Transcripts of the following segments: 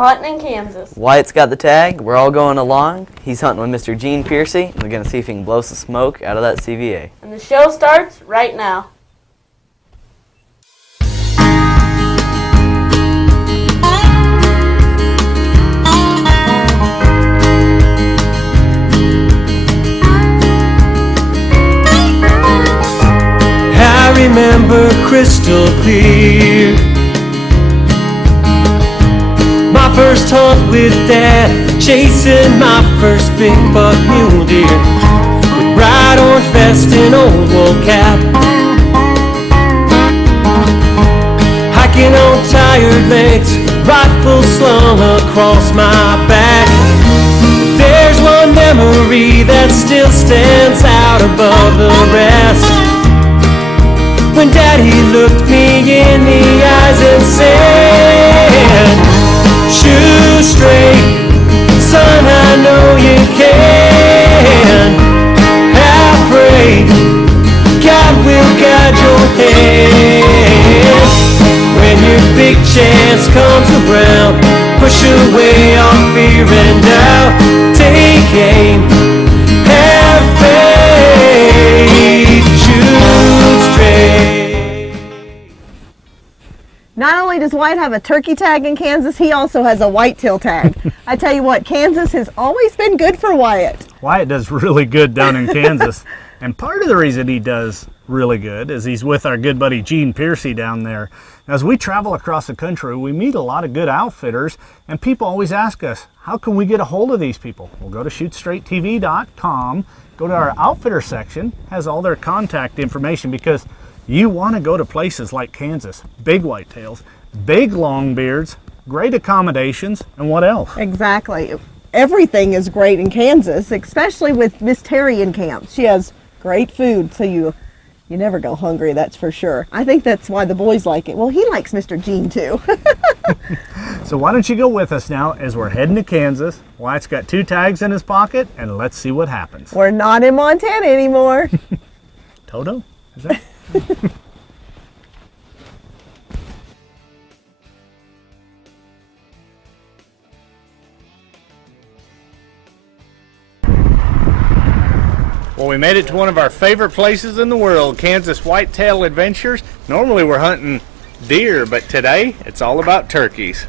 Hunting in Kansas. Wyatt's got the tag. We're all going along. He's hunting with Mr. Gene Piercy. We're going to see if he can blow some smoke out of that CVA. And the show starts right now. I remember crystal clear my first hunt with Dad, chasing my first big buck mule deer with bright orange vest and old wool cap, hiking on tired legs, rifle slung across my back. There's one memory that still stands out above the rest, when Daddy looked me in the eyes and said, "Shoot straight, son, I know you can. I pray God will guide your hand. When your big chance comes around, push away all fear and doubt. Take aim, have faith, shoot straight." Not only does Wyatt have a turkey tag in Kansas, he also has a whitetail tag. I tell you what, Kansas has always been good for Wyatt. Wyatt does really good down in Kansas. And part of the reason he does really good is he's with our good buddy Gene Piercy down there. As we travel across the country, we meet a lot of good outfitters, and people always ask us, how can we get a hold of these people? Well, go to shootstraighttv.com, go to our outfitter section, has all their contact information, because you want to go to places like Kansas, big whitetails, big long beards, great accommodations, and what else? Exactly. Everything is great in Kansas, especially with Miss Terry in camp. She has great food, so you never go hungry, that's for sure. I think that's why the boys like it. Well, he likes Mr. Gene too. So why don't you go with us now as we're heading to Kansas. Wyatt's got 2 tags in his pocket, and let's see what happens. We're not in Montana anymore. Toto? Is that? Well, we made it to one of our favorite places in the world, Kansas Whitetail Adventures. Normally we're hunting deer, but today it's all about turkeys.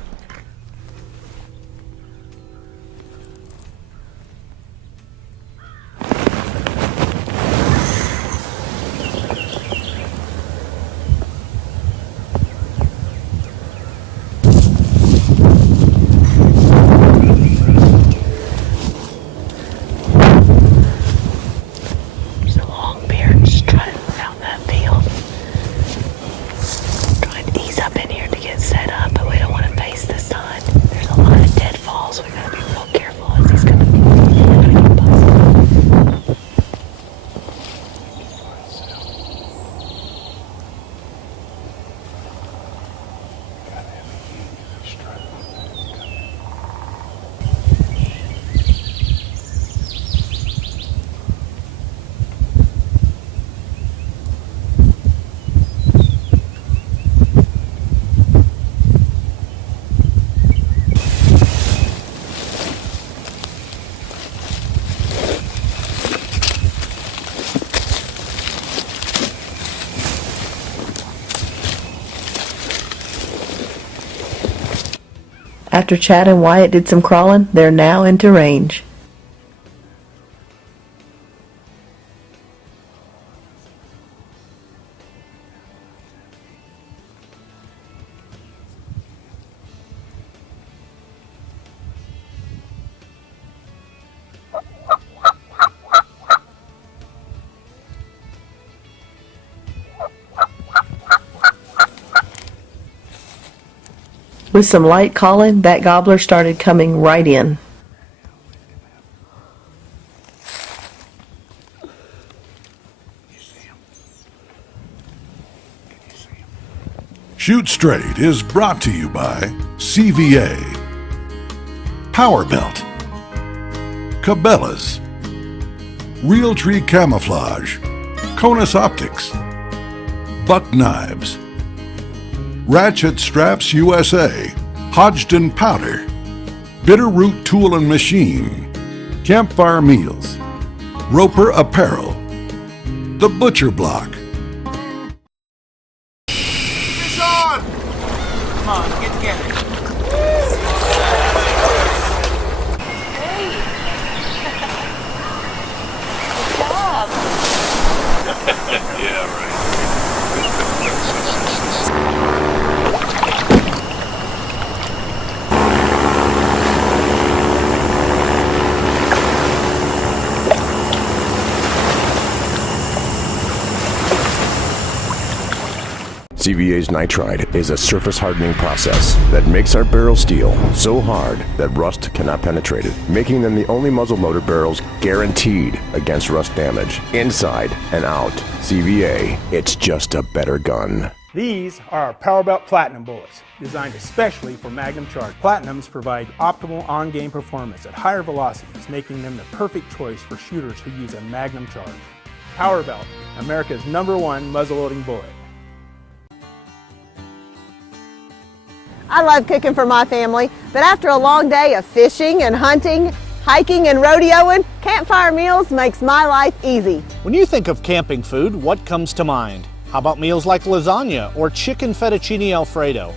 After Chad and Wyatt did some crawling, they're now into range. With some light calling, that gobbler started coming right in. Shoot Straight is brought to you by CVA, Power Belt, Cabela's, Realtree Camouflage, Conus Optics, Buck Knives, Ratchet Straps USA, Hodgdon Powder, Bitterroot Tool and Machine, Campfire Meals, Roper Apparel, The Butcher Block. Fish on! Come on, get together. Yeah, right. CVA's nitride is a surface hardening process that makes our barrel steel so hard that rust cannot penetrate it, making them the only muzzleloader barrels guaranteed against rust damage, inside and out. CVA, it's just a better gun. These are our Powerbelt Platinum bullets, designed especially for Magnum Charge. Platinums provide optimal on-game performance at higher velocities, making them the perfect choice for shooters who use a Magnum Charge. Powerbelt, America's #1 muzzleloading bullet. I love cooking for my family, but after a long day of fishing and hunting, hiking and rodeoing, Campfire Meals makes my life easy. When you think of camping food, what comes to mind? How about meals like lasagna or chicken fettuccine alfredo?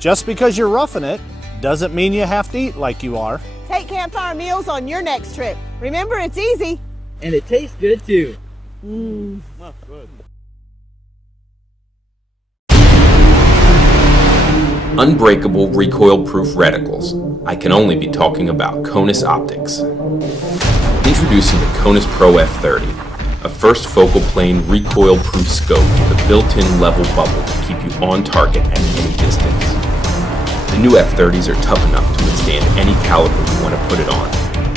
Just because you're roughing it doesn't mean you have to eat like you are. Take Campfire Meals on your next trip. Remember, it's easy. And it tastes good too. Oh, good. Unbreakable recoil-proof reticles. I can only be talking about Conus Optics. Introducing the Conus Pro F30, a first focal plane recoil-proof scope with a built-in level bubble to keep you on target at any distance. The new F30s are tough enough to withstand any caliber you want to put it on.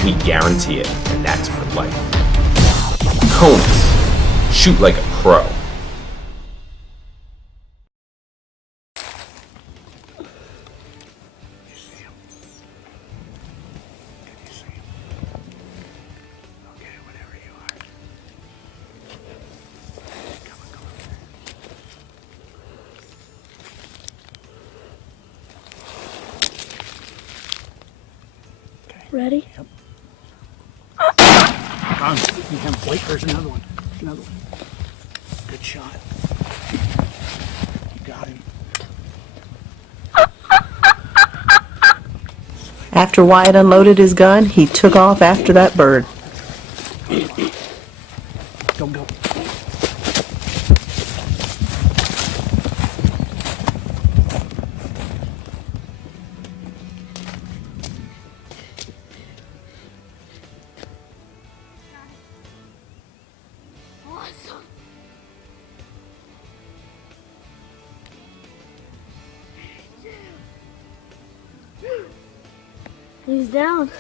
We guarantee it, and that's for life. Conus. Shoot like a pro. Ready? Yep. Wait, there's another one. Another one. Good shot. You got him. After Wyatt unloaded his gun, he took off after that bird. Go, go. He's down.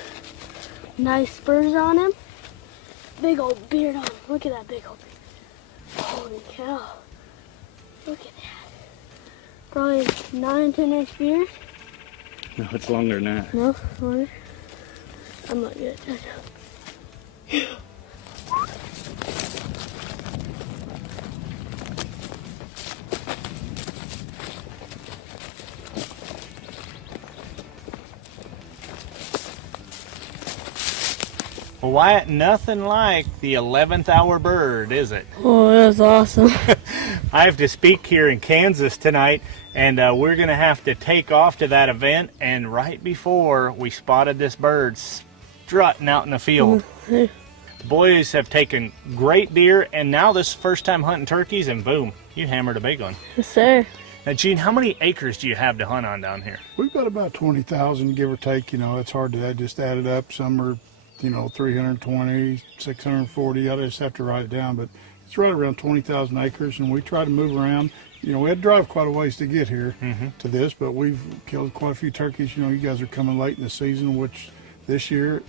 Nice spurs on him. Big old beard on him. Look at that big old beard. Holy cow. Look at that. Probably 9-10 inch beard. No, it's longer than that. No, longer. I'm not good at that. Well, Wyatt, nothing like the 11th hour bird, is it? Oh, that was awesome. I have to speak here in Kansas tonight, and we're going to have to take off to that event, and right before we spotted this bird strutting out in the field. The boys have taken great deer, and now this is first time hunting turkeys, and boom, you hammered a big one. Yes, sir. Now, Gene, how many acres do you have to hunt on down here? We've got about 20,000, give or take. You know, it's hard to just add it up. Some are, 320, 640. I just have to write it down, but it's right around 20,000 acres, and we try to move around. We had to drive quite a ways to get here to this, but we've killed quite a few turkeys. You guys are coming late in the season, which this year,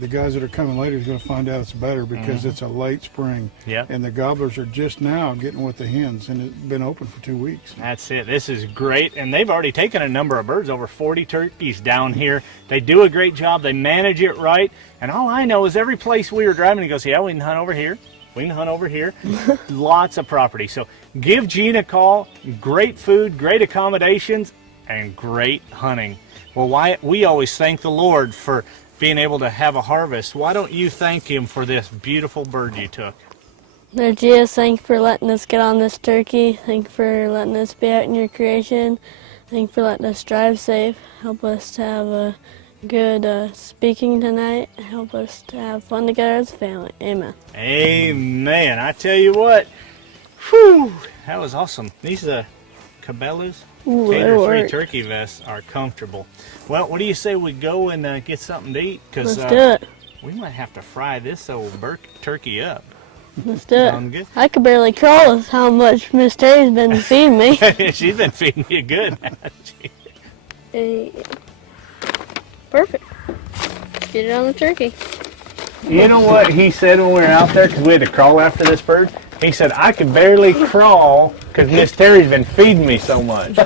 the guys that are coming later is going to find out it's better because it's a late spring. Yep. And the gobblers are just now getting with the hens, and it's been open for 2 weeks. That's it. This is great. And they've already taken a number of birds, over 40 turkeys down here. They do a great job. They manage it right. And all I know is every place we were driving, he goes, yeah, we can hunt over here. We can hunt over here. Lots of property. So give Gene a call. Great food, great accommodations, and great hunting. Well, Wyatt, we always thank the Lord for being able to have a harvest. Why don't you thank him for this beautiful bird you took? Lord Jesus, thank you for letting us get on this turkey. Thank you for letting us be out in your creation. Thank you for letting us drive safe. Help us to have a good speaking tonight. Help us to have fun together as a family. Amen. Amen. I tell you what, whew, that was awesome. These Cabela's Tater-free turkey vests are comfortable. Well, what do you say we go and get something to eat? Let's do it. We might have to fry this old turkey up. Let's do it. Sound good? I could barely crawl with how much Miss Terry's been feeding me. She's been feeding you good, hasn't she? Hey. Perfect. Let's get it on the turkey. You know what he said when we were out there, because we had to crawl after this bird? He said, I could barely crawl because Miss Terry's been feeding me so much.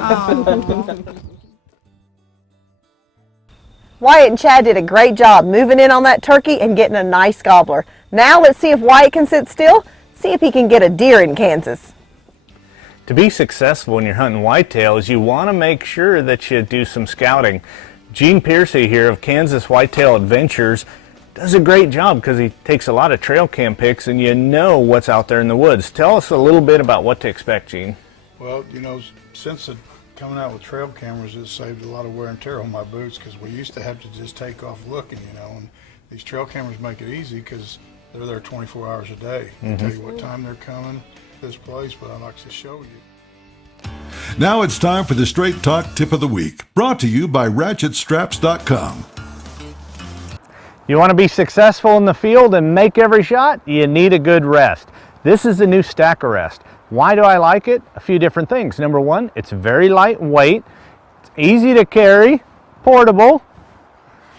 Wyatt and Chad did a great job moving in on that turkey and getting a nice gobbler. Now let's see if Wyatt can sit still, see if he can get a deer in Kansas. To be successful when you're hunting whitetails, you want to make sure that you do some scouting. Gene Piercy here of Kansas Whitetail Adventures does a great job because he takes a lot of trail cam pics and you know what's out there in the woods. Tell us a little bit about what to expect, Gene. Well, you know, since coming out with trail cameras, it saved a lot of wear and tear on my boots because we used to have to just take off looking, you know, and these trail cameras make it easy because they're there 24 hours a day. They tell you what time they're coming to this place, but I like to show you. Now it's time for the Straight Talk Tip of the Week, brought to you by RatchetStraps.com. You want to be successful in the field and make every shot? You need a good rest. This is the new Stacker Rest. Why do I like it? A few different things. Number one, it's very lightweight, it's easy to carry, portable,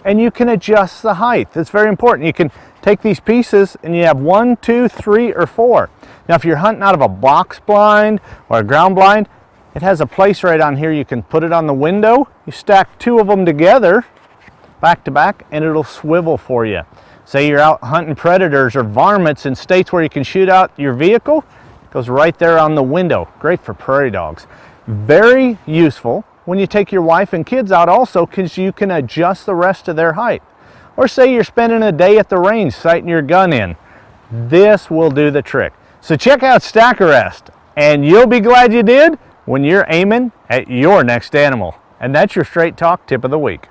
and you can adjust the height. That's very important. You can take these pieces and you have 1, 2, 3, or 4. Now if you're hunting out of a box blind or a ground blind, it has a place right on here. You can put it on the window. You stack 2 of them together, back to back, and it'll swivel for you. Say you're out hunting predators or varmints in states where you can shoot out your vehicle, it goes right there on the window. Great for prairie dogs. Very useful when you take your wife and kids out also because you can adjust the rest of their height. Or say you're spending a day at the range sighting your gun in. This will do the trick. So check out Stacker Rest and you'll be glad you did when you're aiming at your next animal. And that's your Straight Talk Tip of the Week.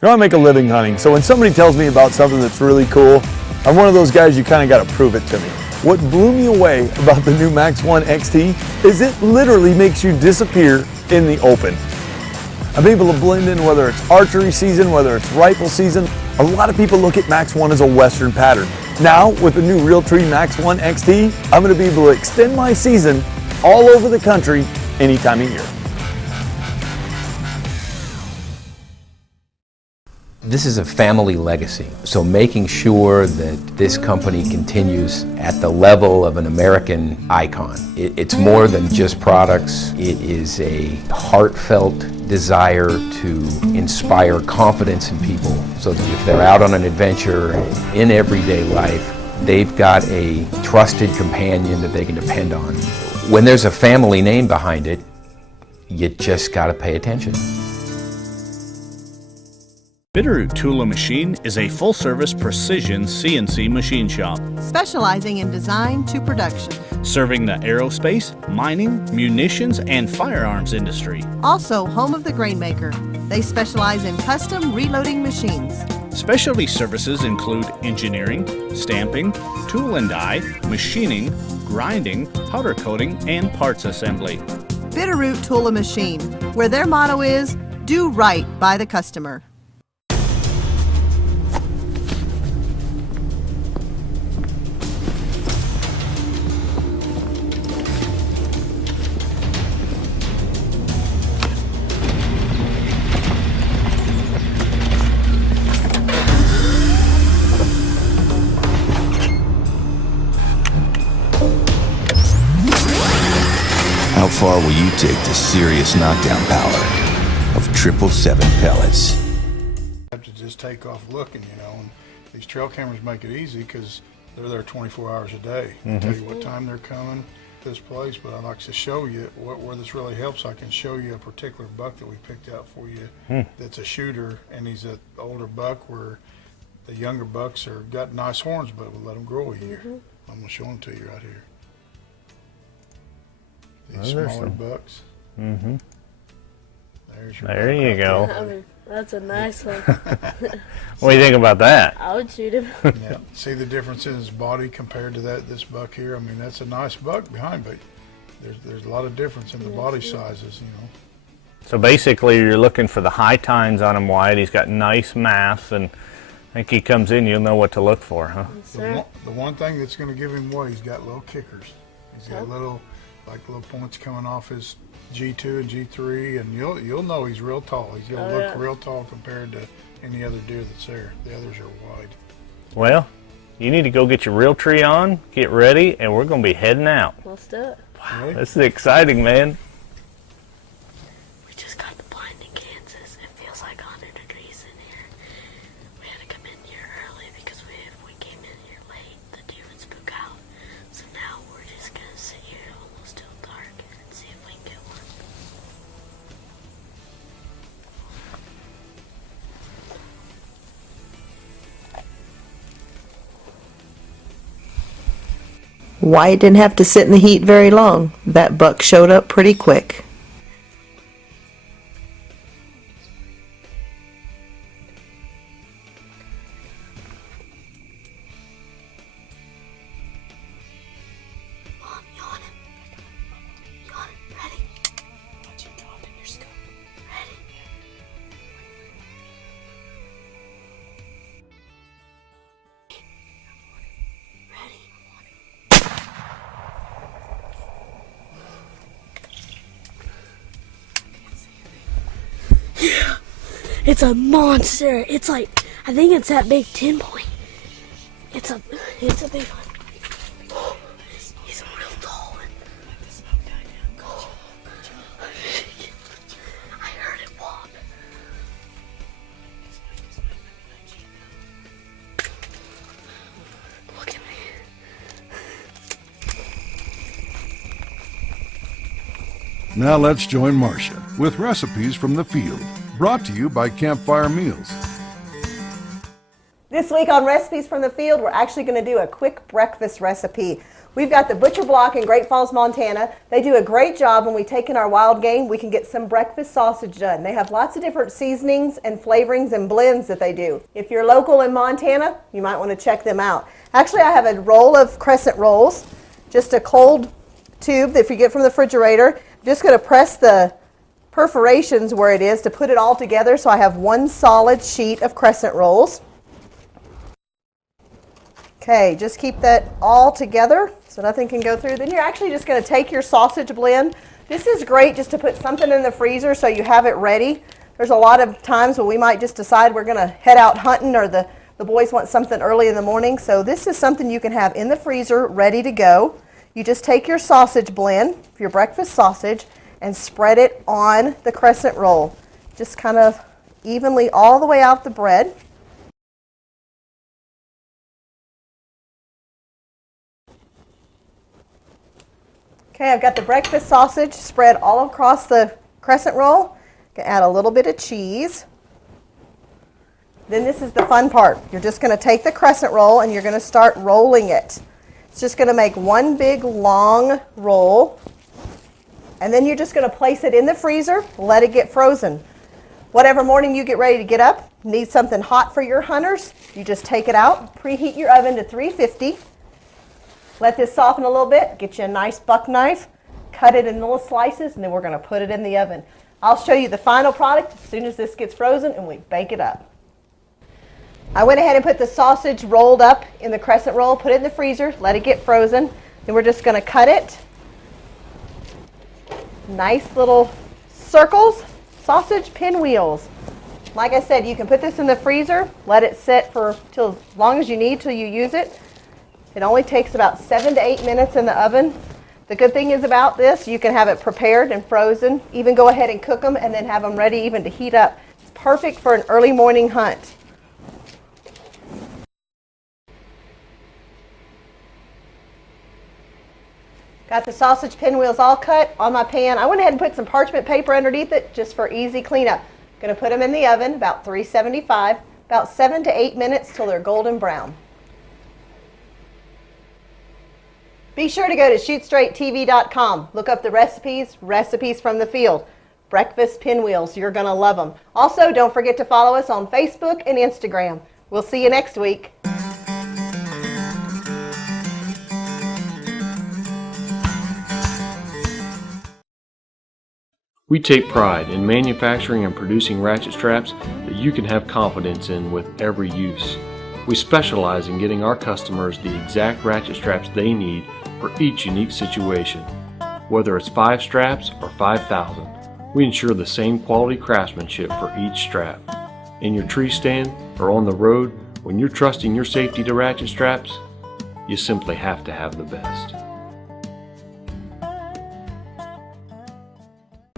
You know, I make a living hunting, so when somebody tells me about something that's really cool, I'm one of those guys you kind of got to prove it to me. What blew me away about the new Max 1 XT is it literally makes you disappear in the open. I'm able to blend in whether it's archery season, whether it's rifle season. A lot of people look at Max 1 as a Western pattern. Now, with the new Realtree Max 1 XT, I'm going to be able to extend my season all over the country any time of year. This is a family legacy, so making sure that this company continues at the level of an American icon. It's more than just products. It is a heartfelt desire to inspire confidence in people so that if they're out on an adventure in everyday life, they've got a trusted companion that they can depend on. When there's a family name behind it, you just got to pay attention. Bitterroot Tool & Machine is a full-service precision CNC machine shop, Specializing in design to production. serving the aerospace, mining, munitions, and firearms industry. Also home of the Grainmaker. They specialize in custom reloading machines. Specialty services include engineering, stamping, tool and die, machining, grinding, powder coating, and parts assembly. Bitterroot Tool & Machine, where their motto is, do right by the customer. How far will you take the serious knockdown power of 777 pellets? Have to just take off looking, you know, and these trail cameras make it easy because they're there 24 hours a day. They tell you what time they're coming to this place, but I'd like to show you where this really helps. I can show you a particular buck that we picked out for you that's a shooter, and he's an older buck where the younger bucks are got nice horns, but we'll let them grow a year. I'm going to show them to you right here. These smaller bucks. There's your There you go. I mean, that's a nice one. What do you think about that? I would shoot him. Yeah. See the difference in his body compared to this buck here? I mean, that's a nice buck behind, but there's a lot of difference in the body sizes, you know. So basically, you're looking for the high tines on him, Wyatt. He's got nice mass, and I think he comes in, you'll know what to look for, huh? The one thing that's going to give him away, he's got little kickers. He's got little points coming off his G2 and G3, and you'll know he's real tall. He's going to look real tall compared to any other deer that's there. The others are wide. Well, you need to go get your reel tree on, get ready, and we're going to be heading out. Let's do it. Wow, this is exciting, man. We just got the blind in Kansas. It feels like 100 degrees in here. We had to come in here early because if we came in here late, the deer would spook out. So now we're just going to sit here almost till dark and see if we can get one. Wyatt didn't have to sit in the heat very long. That buck showed up pretty quick. Mom, you on him? You on him? Ready? Watch him drop in your scope. Ready? Yeah, it's a monster. It's like, I think it's that big 10 point. It's a big one. He's a real tall one. I heard it walk. Look at me. Now let's join Marcia with recipes from the field, brought to you by Campfire Meals. This week on Recipes from the Field, we're actually going to do a quick breakfast recipe. We've got the Butcher Block in Great Falls, Montana. They do a great job when we take in our wild game. We can get some breakfast sausage done. They have lots of different seasonings and flavorings and blends that they do. If you're local in Montana, you might want to check them out. Actually, I have a roll of crescent rolls, just a cold tube that if you get from the refrigerator. I'm just going to press the perforations where it is to put it all together, so I have one solid sheet of crescent rolls. Okay, just keep that all together so nothing can go through. Then you're actually just going to take your sausage blend. This is great just to put something in the freezer so you have it ready. There's a lot of times when we might just decide we're going to head out hunting, or the boys want something early in the morning. So this is something you can have in the freezer ready to go. You just take your sausage blend, your breakfast sausage, and spread it on the crescent roll. Just kind of evenly all the way out the bread. Okay, I've got the breakfast sausage spread all across the crescent roll. Add a little bit of cheese. Then this is the fun part. You're just going to take the crescent roll and you're going to start rolling it. It's just going to make one big long roll. And then you're just going to place it in the freezer, let it get frozen. Whatever morning you get ready to get up, need something hot for your hunters, you just take it out, preheat your oven to 350. Let this soften a little bit, get you a nice buck knife, cut it in little slices, and then we're going to put it in the oven. I'll show you the final product as soon as this gets frozen and we bake it up. I went ahead and put the sausage rolled up in the crescent roll, put it in the freezer, let it get frozen. Then we're just going to cut it. Nice little circles, sausage pinwheels. Like I said, you can put this in the freezer, let it sit for as long as you need till you use it. It only takes about 7 to 8 minutes in the oven. The good thing is about this, you can have it prepared and frozen, even go ahead and cook them and then have them ready even to heat up. It's perfect for an early morning hunt. Got the sausage pinwheels all cut on my pan. I went ahead and put some parchment paper underneath it just for easy cleanup. Gonna put them in the oven, about 375, about 7 to 8 minutes till they're golden brown. Be sure to go to shootstraighttv.com. Look up the recipes from the field. Breakfast pinwheels, you're gonna love them. Also, don't forget to follow us on Facebook and Instagram. We'll see you next week. We take pride in manufacturing and producing ratchet straps that you can have confidence in with every use. We specialize in getting our customers the exact ratchet straps they need for each unique situation. Whether it's 5 straps or 5,000, we ensure the same quality craftsmanship for each strap. In your tree stand or on the road, when you're trusting your safety to ratchet straps, you simply have to have the best.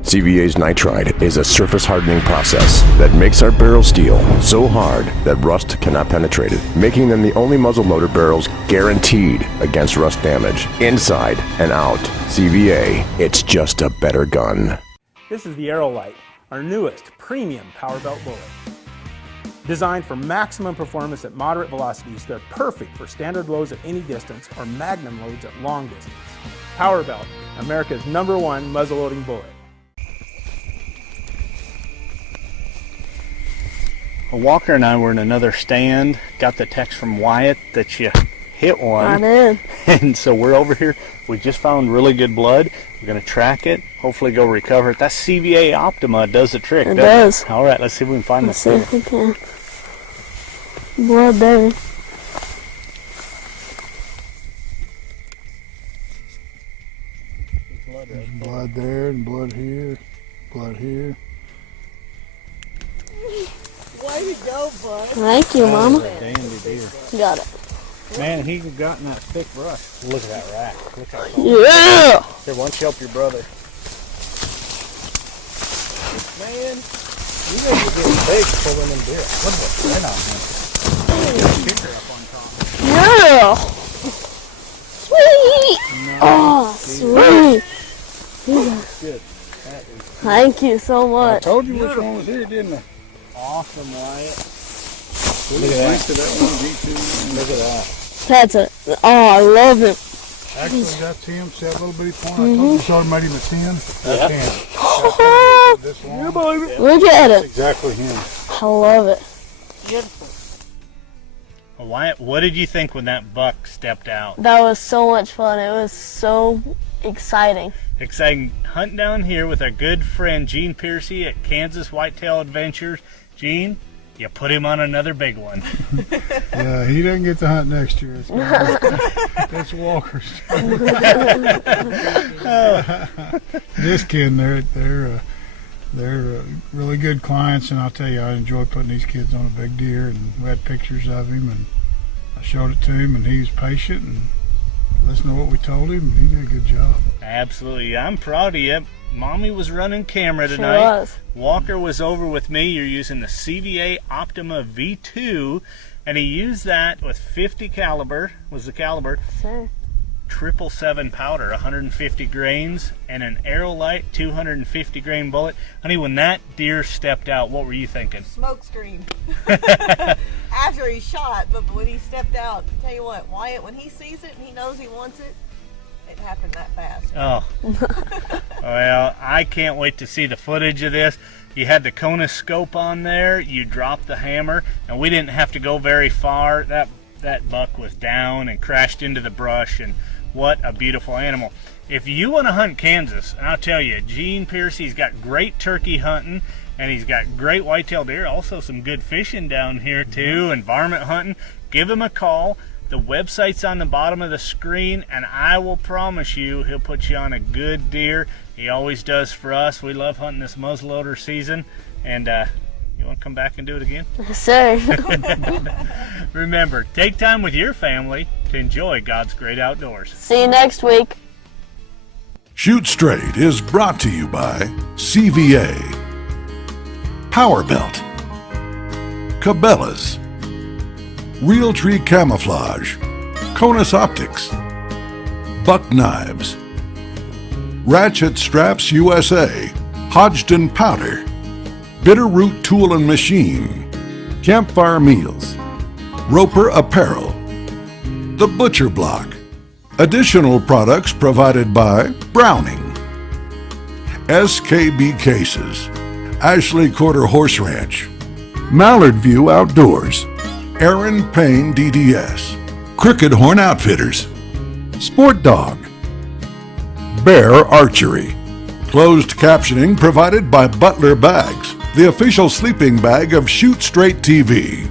CVA's nitride is a surface hardening process that makes our barrel steel so hard that rust cannot penetrate it, making them the only muzzleloader barrels guaranteed against rust damage, inside and out. CVA, it's just a better gun. This is the Aerolite, our newest premium power belt bullet. Designed for maximum performance at moderate velocities, they're perfect for standard loads at any distance or magnum loads at long distance. Power belt, America's #1 muzzleloading bullet. Well, Walker and I were in another stand, got the text from Wyatt that you hit one. I'm in. And so we're over here. We just found really good blood. We're going to track it, hopefully go recover it. That CVA Optima does the trick, It doesn't does. All right, let's see if we can find Let's the see if we can. Blood there. There's blood there and blood here, blood here. Way to go, bud. Thank you, Mama. Dandy deer. Got it. Man, he got in that thick brush. Look at that rack. Look how Yeah! Here, why don't you help your brother? Man, you know you're getting big pulling them deer. Look at what's right on him. Kicker up on top. Yeah! Sweet! Oh, sweet! Good. Thank you so much. I told you which one was here, didn't I? Awesome, Wyatt. Look at that. Look at that. That's it. Oh, I love it. Actually, that's him. See that little bitty point? I told you Shorty made him a 10. That's him. Oh, This long. yeah, baby. Look at That's it. exactly him. I love it. Well, Wyatt, what did you think when that buck stepped out? That was so much fun. It was so exciting. Exciting hunt down here with our good friend Gene Piercy at Kansas Whitetail Adventures. Gene, you put him on another big one. Yeah, he doesn't get to hunt next year. That's Walker's. Just kidding. They're really good clients, and I'll tell you, I enjoy putting these kids on a big deer. And we had pictures of him, and I showed it to him, and he was patient and listened to what we told him, and he did a good job. Absolutely, I'm proud of you. Mommy was running camera She tonight. was. Walker was over with me. You're using the CVA Optima V2, and he used that with 50 caliber, was the caliber, Sure. 777 powder, 150 grains, and an Aerolite 250 grain bullet. Honey, when that deer stepped out, what were you thinking? Smoke screen. After he shot, but when he stepped out, tell you what, Wyatt, when he sees it and he knows he wants it, it happened that fast. Oh, well, I can't wait to see the footage of this. You had the Kona scope on there, you dropped the hammer, and we didn't have to go very far. That buck was down and crashed into the brush, and what a beautiful animal. If you want to hunt Kansas, I'll tell you, Gene Piercy's got great turkey hunting, and he's got great whitetail deer, also some good fishing down here too, and varmint hunting. Give him a call. The website's on the bottom of the screen, and I will promise you he'll put you on a good deer. He always does for us. We love hunting this muzzleloader season, and you want to come back and do it again? Sir. Remember, take time with your family to enjoy God's great outdoors. See you next week. Shoot Straight is brought to you by CVA, Power Belt, Cabela's, Realtree Camouflage, Conus Optics, Buck Knives, Ratchet Straps USA, Hodgdon Powder, Bitterroot Tool and Machine, Campfire Meals, Roper Apparel, The Butcher Block. Additional products provided by Browning, SKB Cases, Ashley Quarter Horse Ranch, Mallard View Outdoors, Aaron Payne DDS, Crooked Horn Outfitters, Sport Dog, Bear Archery. Closed captioning provided by Butler Bags, the official sleeping bag of Shoot Straight TV.